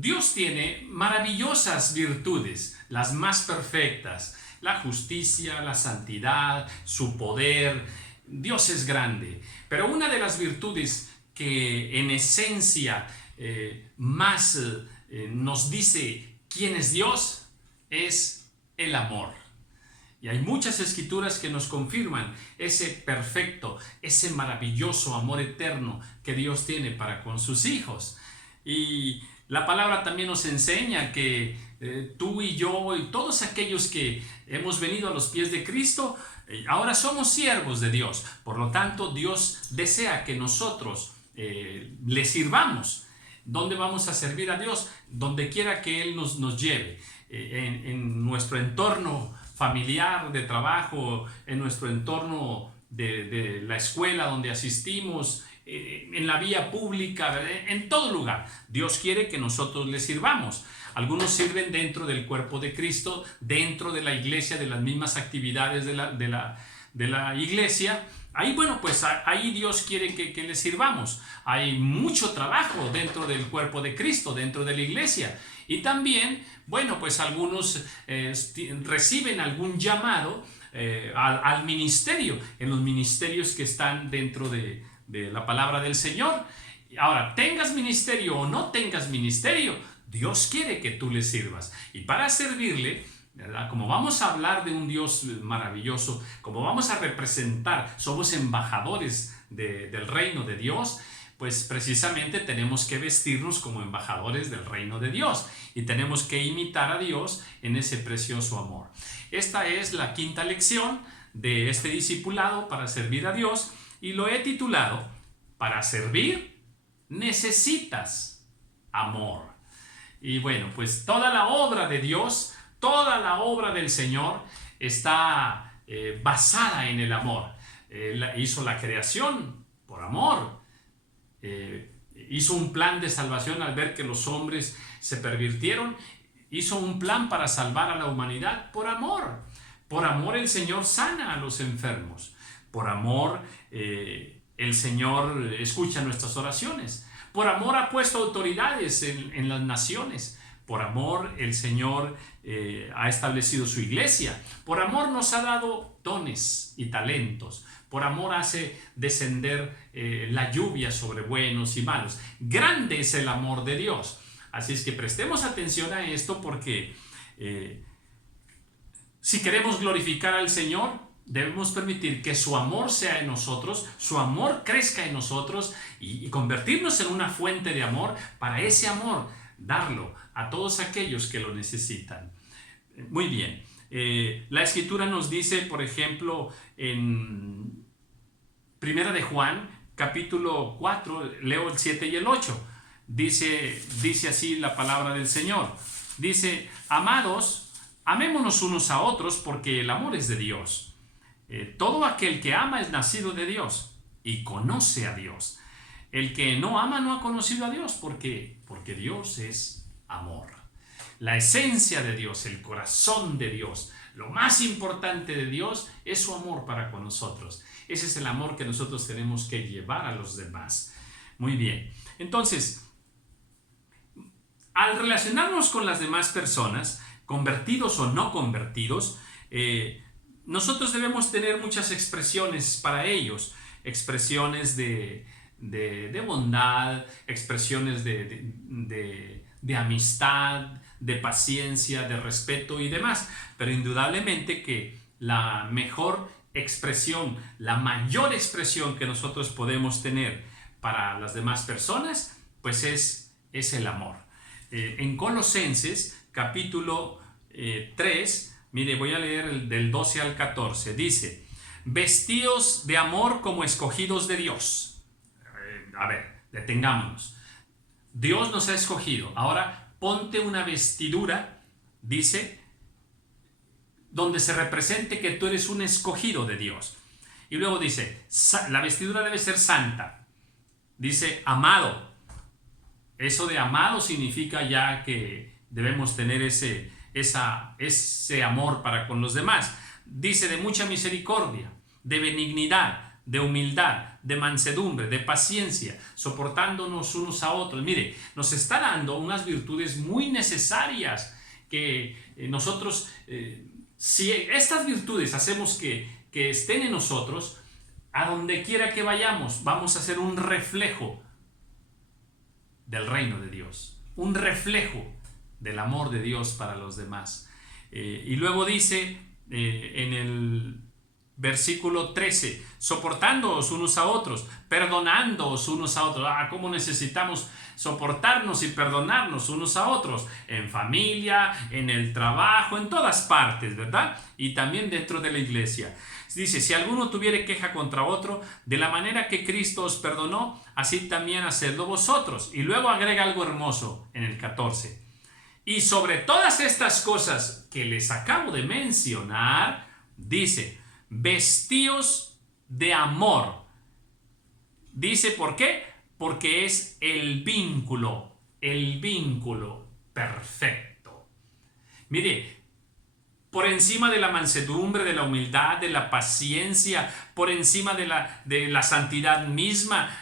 Dios tiene maravillosas virtudes, las más perfectas, la justicia, la santidad, su poder. Dios es grande, pero una de las virtudes que en esencia más nos dice quién es Dios es el amor. Y hay muchas escrituras que nos confirman ese perfecto, ese maravilloso amor eterno que Dios tiene para con sus hijos. Y la palabra también nos enseña que tú y yo y todos aquellos que hemos venido a los pies de Cristo, ahora somos siervos de Dios. Por lo tanto, Dios desea que nosotros le sirvamos. ¿Dónde vamos a servir a Dios? Donde quiera que Él nos lleve. En nuestro entorno familiar, de trabajo, en nuestro entorno de la escuela donde asistimos, en la vía pública, en todo lugar. Dios quiere que nosotros le sirvamos. Algunos sirven dentro del cuerpo de Cristo, dentro de la iglesia, de las mismas actividades de la iglesia. Ahí, bueno, pues ahí Dios quiere que le sirvamos. Hay mucho trabajo dentro del cuerpo de Cristo, dentro de la iglesia. Y también, bueno, pues algunos reciben algún llamado al ministerio, en los ministerios que están dentro de la palabra del Señor. Ahora, tengas ministerio o no tengas ministerio, Dios quiere que tú le sirvas. Y para servirle, ¿verdad? Como vamos a hablar de un Dios maravilloso, como vamos a representar, somos embajadores del reino de Dios, pues precisamente tenemos que vestirnos como embajadores del reino de Dios y tenemos que imitar a Dios en ese precioso amor. Esta es la quinta lección de este discipulado para servir a Dios y lo he titulado: para servir necesitas amor. Y bueno, pues toda la obra de Dios, toda la obra del Señor está basada en el amor. Él hizo la creación por amor. Hizo un plan de salvación al ver que los hombres se pervirtieron. Hizo un plan para salvar a la humanidad por amor. Por amor el Señor sana a los enfermos. Por amor el Señor escucha nuestras oraciones. Por amor ha puesto autoridades en las naciones. Por amor el Señor ha establecido su iglesia. Por amor nos ha dado dones y talentos. Por amor hace descender la lluvia sobre buenos y malos. Grande es el amor de Dios. Así es que prestemos atención a esto porque si queremos glorificar al Señor, debemos permitir que su amor sea en nosotros, su amor crezca en nosotros y convertirnos en una fuente de amor para ese amor, darlo a todos aquellos que lo necesitan. Muy bien. La Escritura nos dice, por ejemplo, en Primera de Juan, capítulo 4, leo el 7 y el 8. Dice así la palabra del Señor. Dice: amados, amémonos unos a otros porque el amor es de Dios. Todo aquel que ama es nacido de Dios y conoce a Dios. El que no ama no ha conocido a Dios porque Dios es amor. La esencia de Dios, el corazón de Dios, lo más importante de Dios es su amor para con nosotros. Ese es el amor que nosotros tenemos que llevar a los demás. Muy bien. Entonces, al relacionarnos con las demás personas, convertidos o no convertidos, nosotros debemos tener muchas expresiones para ellos. Expresiones de bondad, expresiones de amistad, de paciencia, de respeto y demás. Pero indudablemente que la mejor expresión, la mayor expresión que nosotros podemos tener para las demás personas, pues es el amor. En Colosenses, capítulo 3, mire, voy a leer del 12 al 14. Dice: vestíos de amor como escogidos de Dios. A ver, detengámonos. Dios nos ha escogido. Ahora ponte una vestidura, dice, donde se represente que tú eres un escogido de Dios. Y luego dice, la vestidura debe ser santa. Dice, amado. Eso de amado significa ya que debemos tener ese amor para con los demás. Dice, de mucha misericordia, de benignidad, de humildad, de mansedumbre, de paciencia, soportándonos unos a otros. Mire, nos está dando unas virtudes muy necesarias que nosotros, si estas virtudes hacemos que estén en nosotros, a donde quiera que vayamos, vamos a ser un reflejo del reino de Dios, un reflejo del amor de Dios para los demás. Y luego dice en el versículo 13, soportándoos unos a otros, perdonándoos unos a otros. ¿Cómo necesitamos soportarnos y perdonarnos unos a otros? En familia, en el trabajo, en todas partes, ¿verdad? Y también dentro de la iglesia. Dice, si alguno tuviere queja contra otro, de la manera que Cristo os perdonó, así también hacedlo vosotros. Y luego agrega algo hermoso en el 14. Y sobre todas estas cosas que les acabo de mencionar, dice, vestíos de amor. Dice, ¿por qué? Porque es el vínculo perfecto. Mire, por encima de la mansedumbre, de la humildad, de la paciencia, por encima de la santidad misma,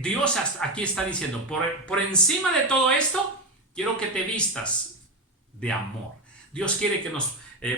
Dios aquí está diciendo, por encima de todo esto, quiero que te vistas de amor. Dios quiere que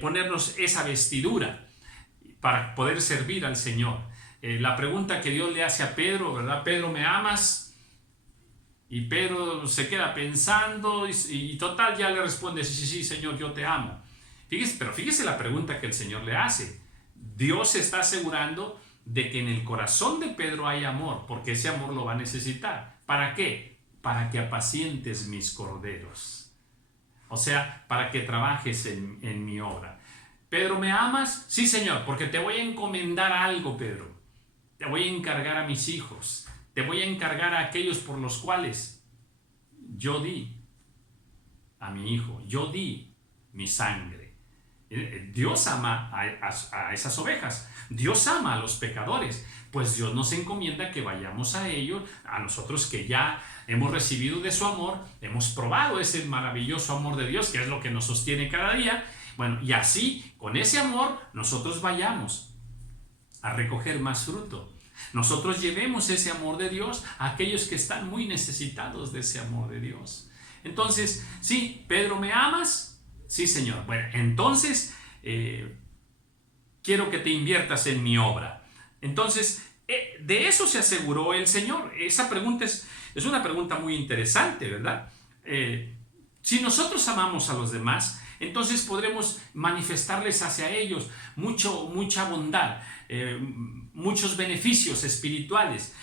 ponernos esa vestidura para poder servir al Señor. La pregunta que Dios le hace a Pedro, ¿verdad? Pedro, ¿me amas? Y Pedro se queda pensando y total ya le responde, sí, sí, Señor, yo te amo. Pero fíjese la pregunta que el Señor le hace. Dios está asegurando de que en el corazón de Pedro hay amor, porque ese amor lo va a necesitar. ¿Para qué? Para que apacientes mis corderos. O sea, para que trabajes en mi obra. Pedro, ¿me amas? Sí, Señor, porque te voy a encomendar algo, Pedro. Te voy a encargar a mis hijos. Te voy a encargar a aquellos por los cuales yo di a mi hijo. Yo di mi sangre. Dios ama a esas ovejas. Dios ama a los pecadores. Pues Dios nos encomienda que vayamos a ellos, a nosotros que ya hemos recibido de su amor, hemos probado ese maravilloso amor de Dios, que es lo que nos sostiene cada día. Bueno, y así, con ese amor, nosotros vayamos a recoger más fruto. Nosotros llevemos ese amor de Dios a aquellos que están muy necesitados de ese amor de Dios. Entonces, sí, Pedro, ¿me amas? Sí, Señor. Bueno, entonces, quiero que te inviertas en mi obra. Entonces, de eso se aseguró el Señor. Esa pregunta es una pregunta muy interesante, ¿verdad? Si nosotros amamos a los demás, entonces podremos manifestarles hacia ellos mucha bondad, muchos beneficios espirituales.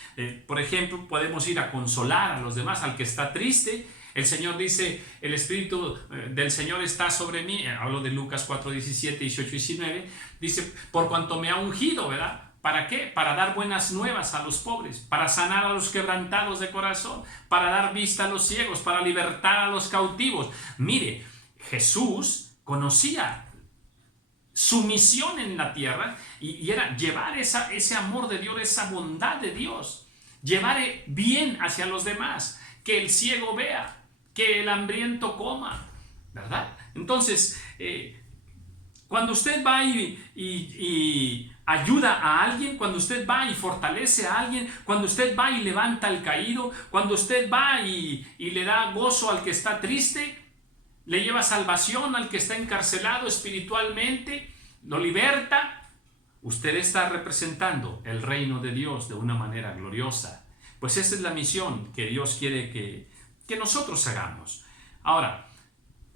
Por ejemplo, podemos ir a consolar a los demás, al que está triste. El Señor dice, el Espíritu del Señor está sobre mí. Hablo de Lucas 4, 17, 18 y 19. Dice, por cuanto me ha ungido, ¿verdad? ¿Para qué? Para dar buenas nuevas a los pobres, para sanar a los quebrantados de corazón, para dar vista a los ciegos, para libertar a los cautivos. Mire, Jesús conocía su misión en la tierra y era llevar ese amor de Dios, esa bondad de Dios, llevar bien hacia los demás, que el ciego vea, que el hambriento coma, ¿verdad? Entonces, cuando usted va y ayuda a alguien, cuando usted va y fortalece a alguien, cuando usted va y levanta al caído, cuando usted va y le da gozo al que está triste, le lleva salvación al que está encarcelado espiritualmente, lo liberta, usted está representando el reino de Dios de una manera gloriosa. Pues esa es la misión que Dios quiere que nosotros hagamos. Ahora,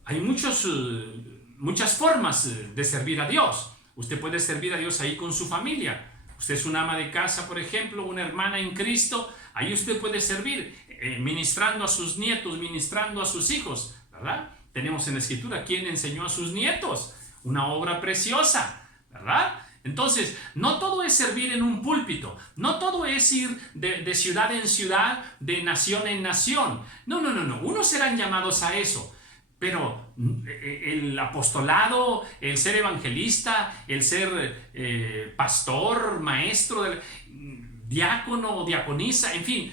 hay muchas formas de servir a Dios. Usted puede servir a Dios ahí con su familia. Usted es una ama de casa, por ejemplo, una hermana en Cristo. Ahí usted puede servir, ministrando a sus nietos, ministrando a sus hijos, ¿verdad? Tenemos en la Escritura quién enseñó a sus nietos. Una obra preciosa, ¿verdad? Entonces, no todo es servir en un púlpito, no todo es ir de ciudad en ciudad, de nación en nación. No. Unos serán llamados a eso. Pero el apostolado, el ser evangelista, el ser pastor, maestro, diácono, diaconisa, en fin,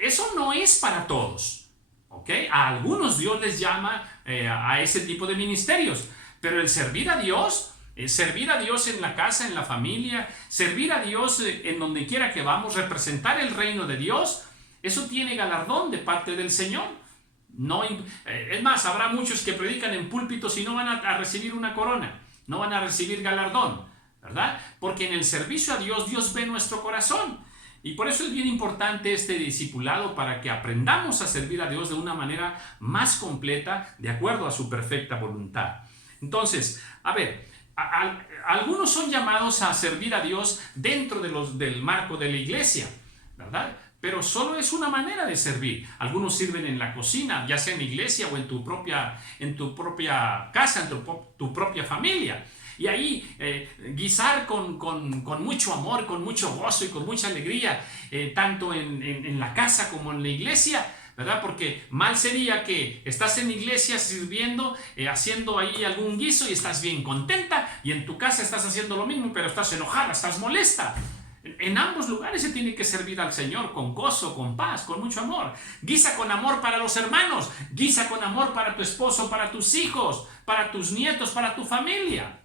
eso no es para todos, ¿ok? A algunos Dios les llama a ese tipo de ministerios, pero el servir a Dios Servir a Dios en la casa, en la familia, servir a Dios en donde quiera que vamos, representar el reino de Dios, eso tiene galardón de parte del Señor. No, es más, habrá muchos que predican en púlpitos y no van a recibir una corona, no van a recibir galardón, ¿verdad? Porque en el servicio a Dios, Dios ve nuestro corazón. Y por eso es bien importante este discipulado, para que aprendamos a servir a Dios de una manera más completa, de acuerdo a su perfecta voluntad. Entonces, a ver, algunos son llamados a servir a Dios dentro del marco de la iglesia, ¿verdad? Pero solo es una manera de servir. Algunos sirven en la cocina, ya sea en la iglesia o en tu propia casa, en tu propia familia. Y ahí guisar con mucho amor, con mucho gozo y con mucha alegría, tanto en la casa como en la iglesia, ¿verdad? Porque mal sería que estás en la iglesia sirviendo, haciendo ahí algún guiso y estás bien contenta, y en tu casa estás haciendo lo mismo, pero estás enojada, estás molesta. En ambos lugares se tiene que servir al Señor con gozo, con paz, con mucho amor. Guisa con amor para los hermanos, guisa con amor para tu esposo, para tus hijos, para tus nietos, para tu familia.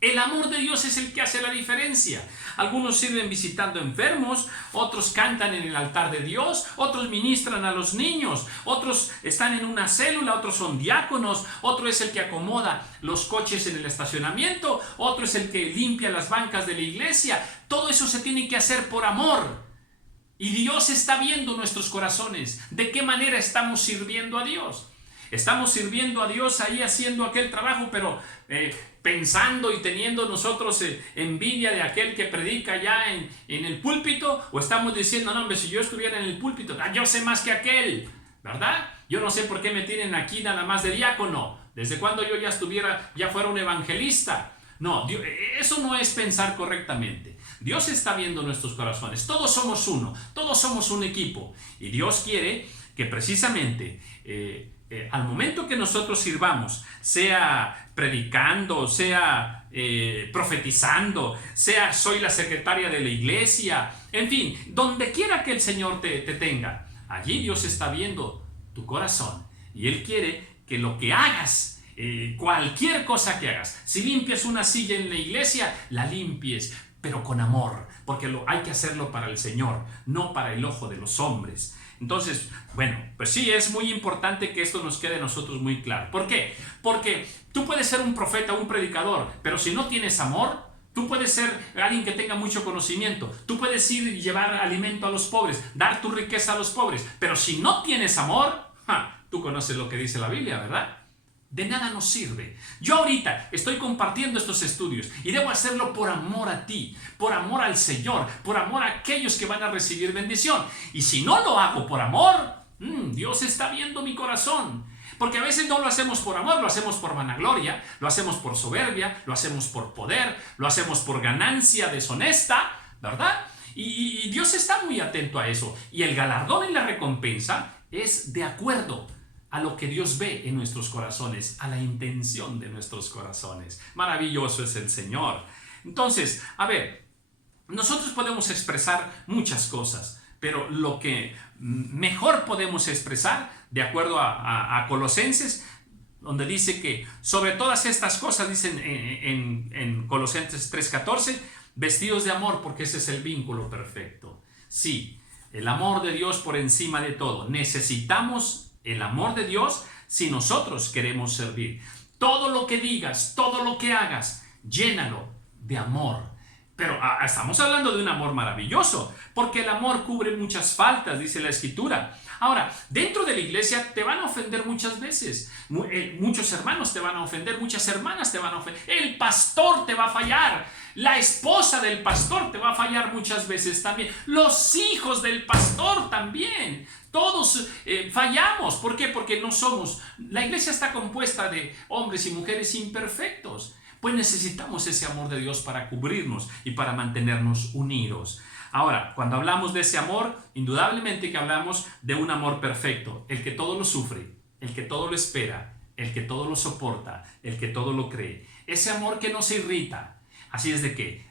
El amor de Dios es el que hace la diferencia. Algunos sirven visitando enfermos, otros cantan en el altar de Dios, otros ministran a los niños, otros están en una célula, otros son diáconos, otro es el que acomoda los coches en el estacionamiento, otro es el que limpia las bancas de la iglesia. Todo eso se tiene que hacer por amor. Y Dios está viendo nuestros corazones. ¿De qué manera estamos sirviendo a Dios? Estamos sirviendo a Dios ahí haciendo aquel trabajo, pero pensando y teniendo nosotros envidia de aquel que predica ya en el púlpito, o estamos diciendo, no hombre, si yo estuviera en el púlpito, yo sé más que aquel, ¿verdad? Yo no sé por qué me tienen aquí nada más de diácono, desde cuando yo ya fuera un evangelista. No, eso no es pensar correctamente. Dios está viendo nuestros corazones, todos somos uno, todos somos un equipo, y Dios quiere que precisamente al momento que nosotros sirvamos, sea predicando, sea profetizando, sea soy la secretaria de la iglesia, en fin, donde quiera que el Señor te tenga, allí Dios está viendo tu corazón, y Él quiere que lo que hagas, cualquier cosa que hagas, si limpias una silla en la iglesia, la limpies, pero con amor, porque hay que hacerlo para el Señor, no para el ojo de los hombres. Entonces, bueno, pues sí, es muy importante que esto nos quede a nosotros muy claro. ¿Por qué? Porque tú puedes ser un profeta, un predicador, pero si no tienes amor, tú puedes ser alguien que tenga mucho conocimiento, tú puedes ir y llevar alimento a los pobres, dar tu riqueza a los pobres, pero si no tienes amor, tú conoces lo que dice la Biblia, ¿verdad? De nada nos sirve. Yo ahorita estoy compartiendo estos estudios y debo hacerlo por amor a ti, por amor al Señor, por amor a aquellos que van a recibir bendición. Y si no lo hago por amor, Dios está viendo mi corazón. Porque a veces no lo hacemos por amor, lo hacemos por vanagloria, lo hacemos por soberbia, lo hacemos por poder, lo hacemos por ganancia deshonesta, ¿verdad? Y Dios está muy atento a eso. Y el galardón y la recompensa es de acuerdo a lo que Dios ve en nuestros corazones, a la intención de nuestros corazones. Maravilloso es el Señor. Entonces, a ver, nosotros podemos expresar muchas cosas, pero lo que mejor podemos expresar, de acuerdo a Colosenses, donde dice que sobre todas estas cosas, dicen en Colosenses 3:14, vestidos de amor, porque ese es el vínculo perfecto. Sí, el amor de Dios por encima de todo. Necesitamos el amor de Dios si nosotros queremos servir. Todo lo que digas, todo lo que hagas, llénalo de amor. Pero estamos hablando de un amor maravilloso, porque el amor cubre muchas faltas, dice la Escritura. Ahora, dentro de la iglesia te van a ofender muchas veces. Muchos hermanos te van a ofender, muchas hermanas te van a ofender. El pastor te va a fallar. La esposa del pastor te va a fallar muchas veces también. Los hijos del pastor también. Todos fallamos. ¿Por qué? Porque no somos. La iglesia está compuesta de hombres y mujeres imperfectos. Pues necesitamos ese amor de Dios para cubrirnos y para mantenernos unidos. Ahora, cuando hablamos de ese amor, indudablemente que hablamos de un amor perfecto, el que todo lo sufre, el que todo lo espera, el que todo lo soporta, el que todo lo cree. Ese amor que no se irrita. Así es de que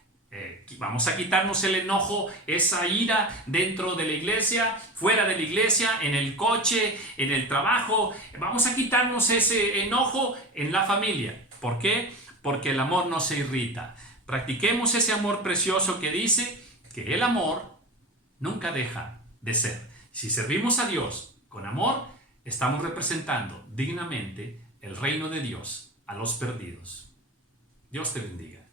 vamos a quitarnos el enojo, esa ira dentro de la iglesia, fuera de la iglesia, en el coche, en el trabajo. Vamos a quitarnos ese enojo en la familia. ¿Por qué? porque el amor no se irrita. Practiquemos ese amor precioso que dice que el amor nunca deja de ser. Si servimos a Dios con amor, estamos representando dignamente el reino de Dios a los perdidos. Dios te bendiga.